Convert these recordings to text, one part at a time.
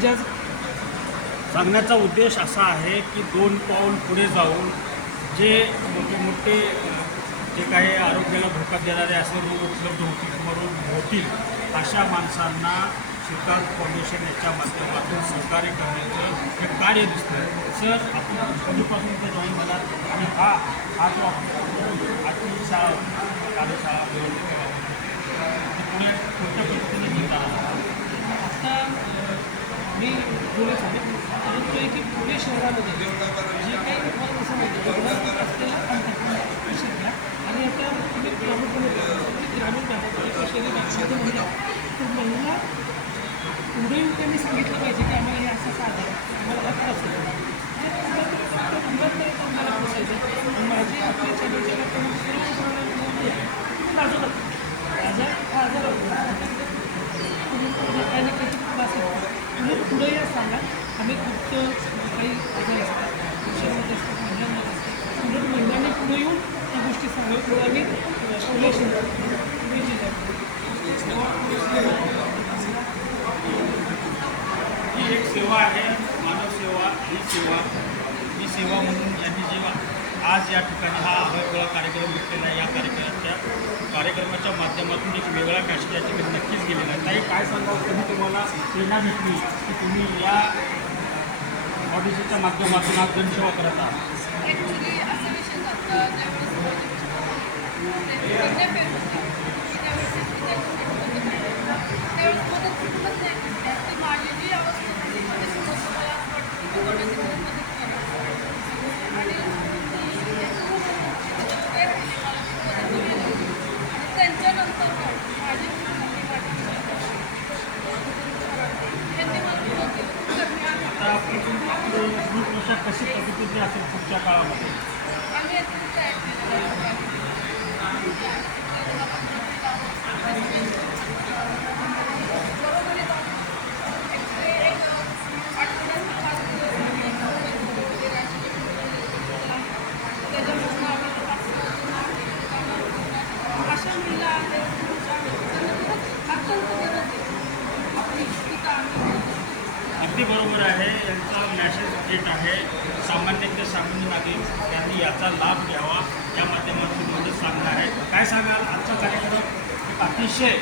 इजाज सांगण्याचा उद्देश असा आहे की 2 पाऊल पुढे जाऊन जे मोठे जे काही आरोग्याला धोका देणारे असे रोग उपलब्ध होतील किंवा रोग होतील अशा माणसांना श्रीकांत फाउंडेशन याच्या माध्यमातून सहकार्य करण्याचं हे कार्य दिसतं. सर, आपण कधीपासून इथे जॉईन झालात आणि हा जो आजची शाळा कार्यशाळा पुढे कोणत्या पद्धतीने घेत आहात? आता मी बोलत आहे परंतु आहे की पुणे शहरामध्ये जे काही तुम्हाला कसं माहिती असलेला क्षेत्र आणि आता तुम्ही प्रामुख्याने ग्रामीण भागात किंवा शहरी भागामध्ये महिला तर महिला पुढे येऊन त्यांनी सांगितलं पाहिजे की आम्हाला हे असं साधं आम्हाला हक्क असेल मला पोसायचं माझे आपल्या चॅनलच्या बाजूला आजार हा आजार काही ना काही त्रास होतो तुम्ही पुढे या सांगा. आम्ही फक्त काही आजार असतात पुरुषांमध्ये असतात महिलांमध्ये असतात म्हणून महिलांनी पुढे येऊन त्या गोष्टी सांगाव्या. पुढे आम्ही फाउंडेशन ही एक सेवा आहे, मानव सेवा. ही सेवा म्हणून यांनी जेव्हा आज या ठिकाणी हा वेगळा कार्यक्रम घेतलेला आहे, या कार्यक्रमाच्या माध्यमातून एक वेगळा मॅसेज या ठिकाणी नक्कीच गेलेला आहे. ताई, काय सांगावं, तुम्ही तुम्हाला प्रेरणा भेटली की तुम्ही या ऑडिशनच्या माध्यमातून आज जनसेवा करत आहात? ॲक्च्युली असा विषय झाला त्यावेळेस मदत कुठूनच नाही भेटल्या. ती माझी जी अवस्था होती त्याच्यासोबत मला असं वाटतं की मी कोणाची तरी मदत करावी आणि त्यांच्यानंतर माझी त्यांनी मला मदत केली. आता आपलं ग्रुप कशी पद्धतीची असेल पुढच्या काळामध्ये? आम्ही यातून तयार केलेलं आहे. अशा महिला आहेत अगदी बरोबर आहे. यांचा मॅसेज येत आहे सामान्य ते सामान्य नागरिक त्यांनी याचा लाभ घ्यावा या माध्यमातून मदत सांगणार आहे. काय सांगाल, आजचा कार्यक्रम एक अतिशय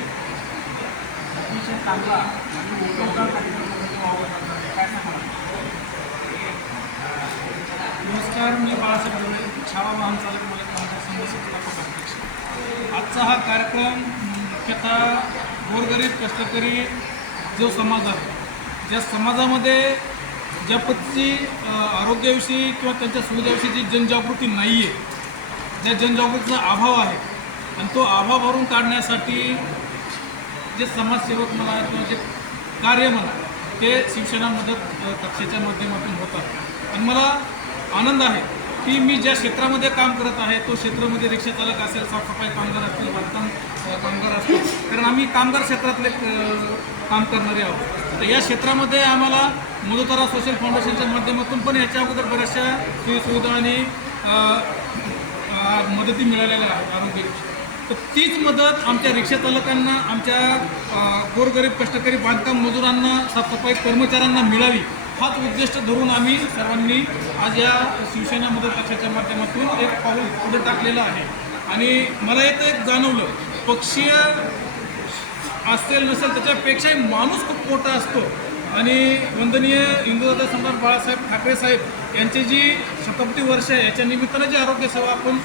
चांगला आणि उपयोगी कार्यक्रम आवडला, काय सांगाल? नमस्कार, मी बाळासाहेब डोळे, छावा वाहन चालक मालक महाराष्ट्र संघ संस्थापक अध्यक्ष. आजचा हा कार्यक्रम मुख्यतः गोरगरीब कष्टकरी जो समाज आहे, ज्या समाजामध्ये ज्या पद्धतीची आरोग्याविषयी किंवा त्यांच्या सुविधाविषयी जी जनजागृती नाही आहे, ज्या जनजागृतीचा अभाव आहे आणि तो अभाव भरून काढण्यासाठी जे समाजसेवक म्हणा किंवा जे कार्य म्हणा ते शिवसेना मदत कक्षेच्या माध्यमातून होतात. आणि मला आनंद आहे की मी ज्या क्षेत्रामध्ये काम करत आहे तो क्षेत्रामध्ये रिक्षा चालक असेल, साफसफाई कामगार असतील, बांधकाम कामगार असतील, कारण आम्ही कामगार क्षेत्रातले काम करणारे आहोत. तर या क्षेत्रामध्ये आम्हाला मधुतारा सोशल फाउंडेशनच्या माध्यमातून पण याच्या अगोदर बऱ्याचशा सोयीसुविधा आणि मदती मिळालेल्या आहेत आरोग्याविषयी. तर तीच मदत आमच्या रिक्षा चालकांना, आमच्या गोरगरीब कष्टकरी बांधकाम मजुरांना, साफसफाई कर्मचाऱ्यांना मिळावी हाच उद्दिष्ट धरून आम्ही सर्वांनी आज या शिवसेना मदत कक्षाच्या माध्यमातून एक पाऊल पुढे टाकलेलं आहे. आणि मला येतं एक जाणवलं, पक्षीय असेल नसेल त्याच्यापेक्षाही माणूस खूप मोठा असतो. आणि वंदनीय हिंदुदादा सम्राट बाळासाहेब ठाकरे साहेब यांची जी शताब्दी वर्ष आहे याच्या निमित्तानं जी आरोग्यसेवा आपण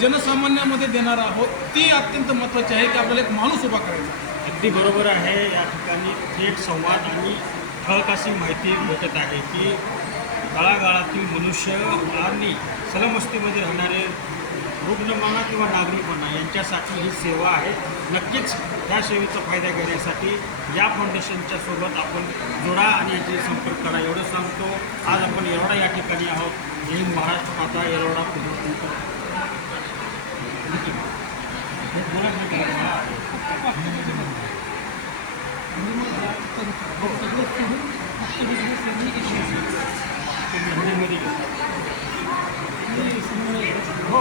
जनसामान्यामध्ये देणार आहोत ती अत्यंत महत्त्वाची आहे की आपल्याला एक माणूस उभा करायचा. अगदी बरोबर आहे. या ठिकाणी थेट संवाद आणि ठळक अशी माहिती भेटत आहे की तळागाळातील मनुष्य आणि सलमस्तीमध्ये राहणारे रुग्ण म्हणा किंवा नागरिक म्हणा यांच्यासाठी ही सेवा आहे. नक्कीच या सेवेचा फायदा घेण्यासाठी या फाउंडेशनच्या सोबत आपण जोडा आणि याची संपर्क करा एवढं सांगतो. आज आपण येरवडा या ठिकाणी आहोत. ही महाराष्ट्र माता येरवडा हो